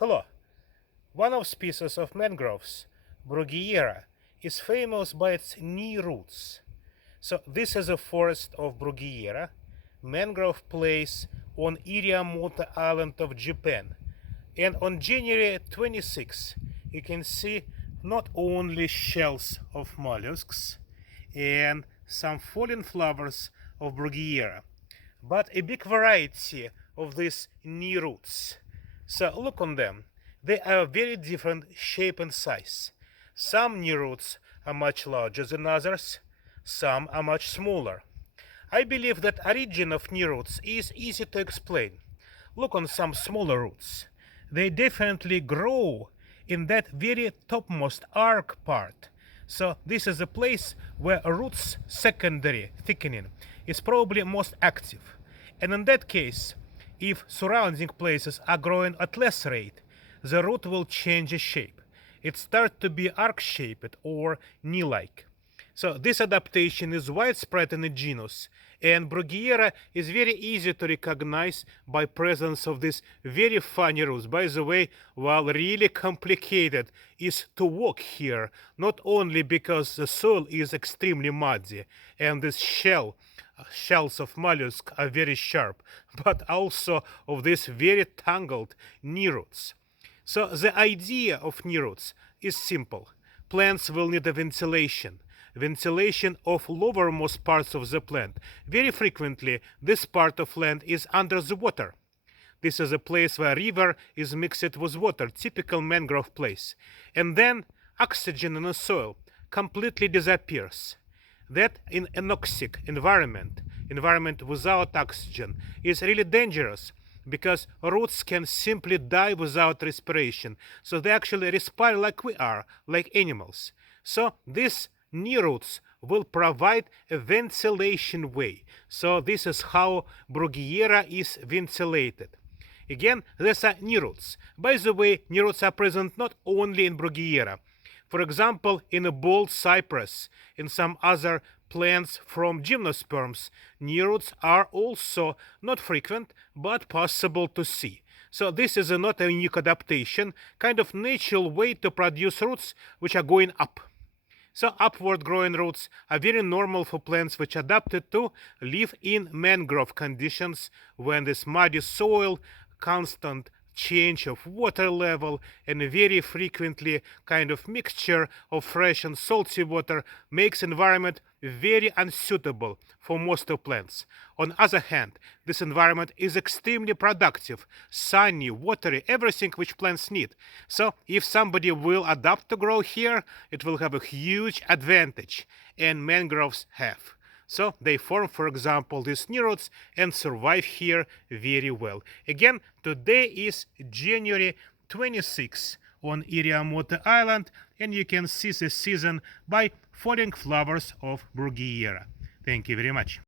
Hello. One of species of mangroves, Bruguiera, is famous by its knee roots. So this is a forest of Bruguiera, mangrove place on Iriamoto Island of Japan. And on January 26, you can see not only shells of mollusks and some fallen flowers of Bruguiera, but a big variety of these knee roots. So look on them. They are very different shape and size. Some knee roots are much larger than others. Some are much smaller. I believe that origin of knee roots is easy to explain. Look on some smaller roots. They definitely grow in that very topmost arc part. So this is a place where roots secondary thickening is probably most active. And in that case, if surrounding places are growing at less rate, the root will change its shape. It starts to be arc-shaped or knee-like. So this adaptation is widespread in the genus, and Bruguiera is very easy to recognize by presence of these very funny roots. By the way, while really complicated is to walk here, not only because the soil is extremely muddy and this shells of mollusk are very sharp, but also of these very tangled knee roots. So the idea of knee roots is simple. Plants will need a ventilation of lowermost parts of the plant. Very frequently, this part of land is under the water. This is a place where river is mixed with water, typical mangrove place. And then oxygen in the soil completely disappears. That in anoxic environment without oxygen, is really dangerous because roots can simply die without respiration. So they actually respire like we are, like animals. So these knee roots will provide a ventilation way. So this is how Bruguiera is ventilated. Again, these are knee roots. By the way, knee roots are present not only in Bruguiera. For example, in a bald cypress, in some other plants from gymnosperms, knee roots are also not frequent, but possible to see. So this is not a unique adaptation, kind of natural way to produce roots which are going up. So upward growing roots are very normal for plants which adapted to live in mangrove conditions when this muddy soil, constant change of water level, and very frequently kind of mixture of fresh and salty water makes environment very unsuitable for most of plants. On the other hand, this environment is extremely productive, sunny, watery, everything which plants need. So if somebody will adapt to grow here, it will have a huge advantage, and mangroves have. So they form, for example, these knee roots and survive here very well. Again, today is January 26 on Iriamoto Island, and you can see the season by falling flowers of Bruguiera. Thank you very much.